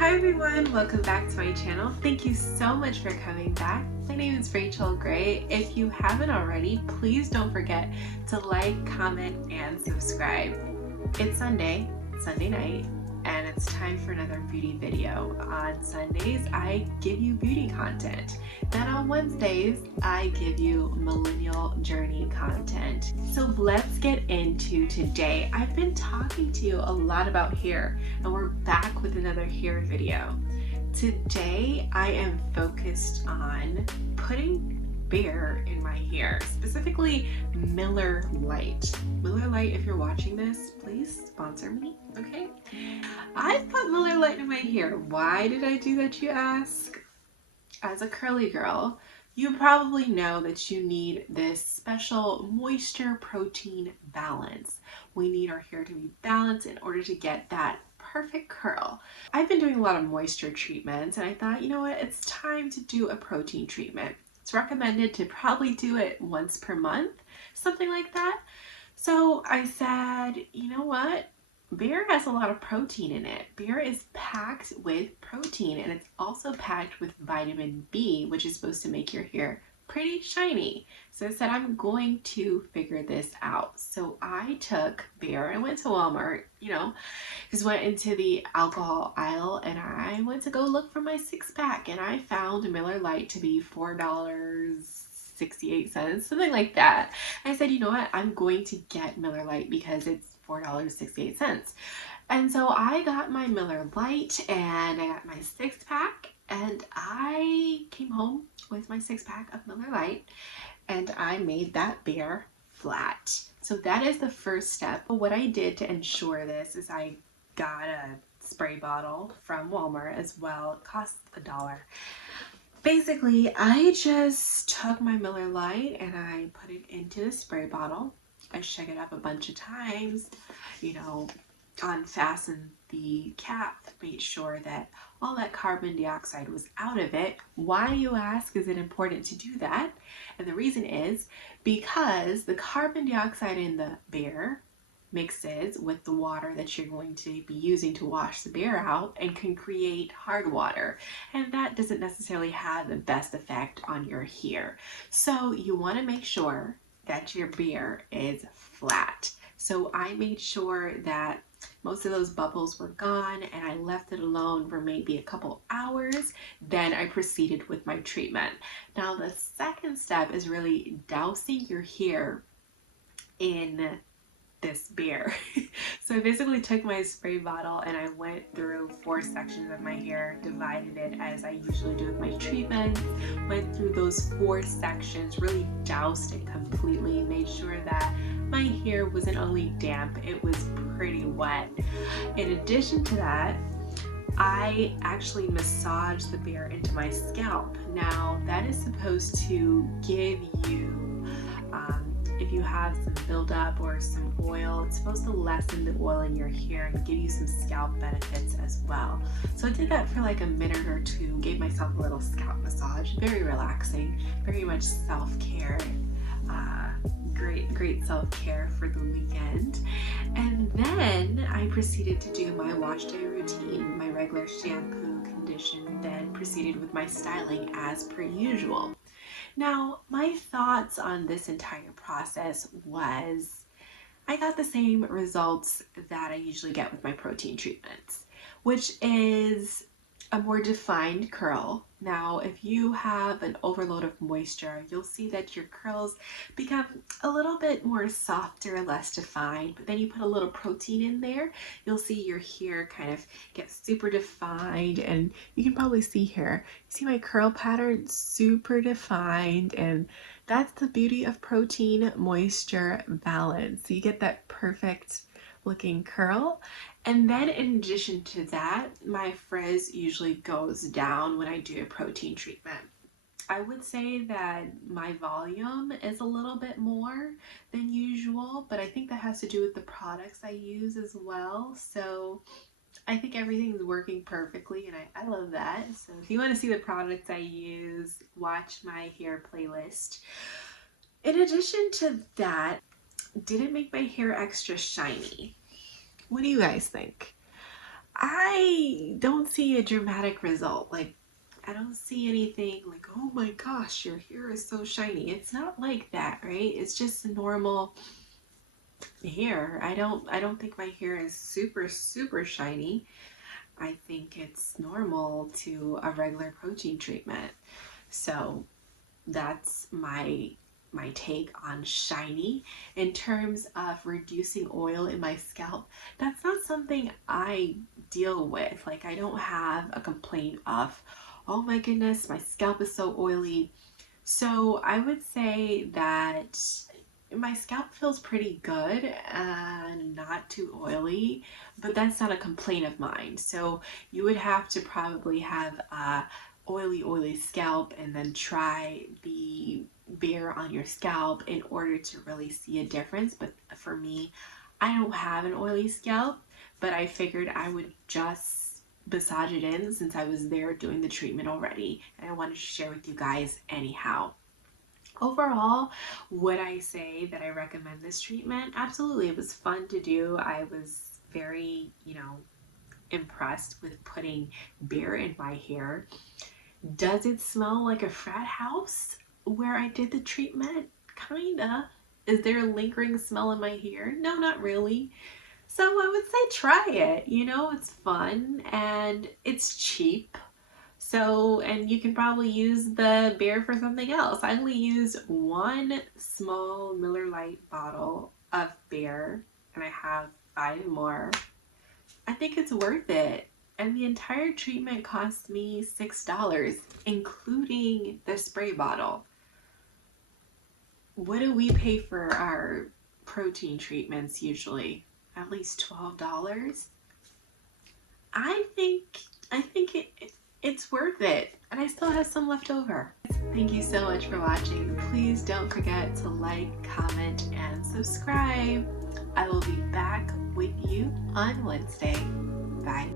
Hi everyone, welcome back to my channel. Thank you so much for coming back. My name is Rachel Gray. If you haven't already, please don't forget to like, comment, and subscribe. It's Sunday night, and it's time for another beauty video. On Sundays, I give you beauty content. Then on Wednesdays, I give you millennial journey content. So let's get into today. I've been talking to you a lot about hair, and we're back with another hair video. Today, I am focused on putting Bear in my hair, specifically Miller Lite. Miller Lite, if you're watching this, please sponsor me, okay? I've put Miller Lite in my hair. Why did I do that, you ask? As a curly girl, you probably know that you need this special moisture protein balance. We need our hair to be balanced in order to get that perfect curl. I've been doing a lot of moisture treatments, and I thought, you know what, it's time to do a protein treatment. It's recommended to probably do it once per month, something like that. So I said, you know what? Bear has a lot of protein in it. Bear is packed with protein, and it's also packed with vitamin B, which is supposed to make your hair pretty shiny. So I said, I'm going to figure this out. So I took Bear and went to Walmart, just went into the alcohol aisle, and I went to go look for my 6-pack, and I found Miller Lite to be $4.68, something like that. I said, you know what, I'm going to get Miller Lite because it's $4.68. And so I got my Miller Lite and I got my 6-pack, and I came home with my 6-pack of Miller Lite, and I made that Bear flat. So that is the first step. What I did to ensure this is I got a spray bottle from Walmart as well. It costs $1. Basically, I just took my Miller Lite and I put it into the spray bottle. I shook it up a bunch of times, unfastened the cap, made sure that all that carbon dioxide was out of it. Why, you ask, is it important to do that? And the reason is because the carbon dioxide in the Bear mixes with the water that you're going to be using to wash the Bear out and can create hard water. And that doesn't necessarily have the best effect on your hair. So you want to make sure that your Bear is flat. So I made sure that most of those bubbles were gone, and I left it alone for maybe a couple hours. Then I proceeded with my treatment. Now the second step is really dousing your hair in this Bear. So I basically took my spray bottle and I went through 4 sections of my hair, divided it as I usually do with my treatments, went through those 4 sections, really doused it completely, made sure that my hair wasn't only damp, it was pretty wet. In addition to that, I actually massaged the Bear into my scalp. Now that is supposed to give you if you have some buildup or some oil, it's supposed to lessen the oil in your hair and give you some scalp benefits as well. So I did that for like a minute or two, gave myself a little scalp massage, very relaxing, very much self-care, great self-care for the weekend. And then I proceeded to do my wash day routine, my regular shampoo, condition, then proceeded with my styling as per usual. Now, my thoughts on this entire process was I got the same results that I usually get with my protein treatments, which is a more defined curl. Now, if you have an overload of moisture, you'll see that your curls become a little bit more softer, less defined, but then you put a little protein in there, you'll see your hair kind of get super defined, and you can probably see here, you see my curl pattern, super defined, and that's the beauty of protein moisture balance. You get that perfect looking curl. And then in addition to that, my frizz usually goes down when I do a protein treatment. I would say that my volume is a little bit more than usual, but I think that has to do with the products I use as well. So I think everything's working perfectly, and I love that. So if you want to see the products I use, watch my hair playlist. In addition to that, did it make my hair extra shiny? What do you guys think? I don't see a dramatic result. Like, I don't see anything like, oh my gosh, your hair is so shiny. It's not like that, right? It's just normal hair. I don't think my hair is super shiny. I think it's normal to a regular protein treatment. So that's my take on shiny. In terms of reducing oil in my scalp, that's not something I deal with. Like, I don't have a complaint of, oh my goodness, my scalp is so oily. So I would say that my scalp feels pretty good and not too oily, but that's not a complaint of mine. So you would have to probably have a oily scalp and then try the Bare on your scalp in order to really see a difference. But for me, I don't have an oily scalp, but I figured I would just massage it in since I was there doing the treatment already, and I wanted to share with you guys anyhow. Overall, would I say that I recommend this treatment? Absolutely. It was fun to do. I was very, impressed with putting Bare in my hair. Does it smell like a frat house where I did the treatment? Kinda. Is there a lingering smell in my hair? No, not really. So I would say try it. It's fun and it's cheap. So, and you can probably use the Bare for something else. I only used one small Miller Lite bottle of Bare, and I have 5 more. I think it's worth it. And the entire treatment cost me $6, including the spray bottle. What do we pay for our protein treatments usually? At least $12? I think it's worth it, and I still have some left over. Thank you so much for watching. Please don't forget to like, comment, and subscribe. I will be back with you on Wednesday. Bye.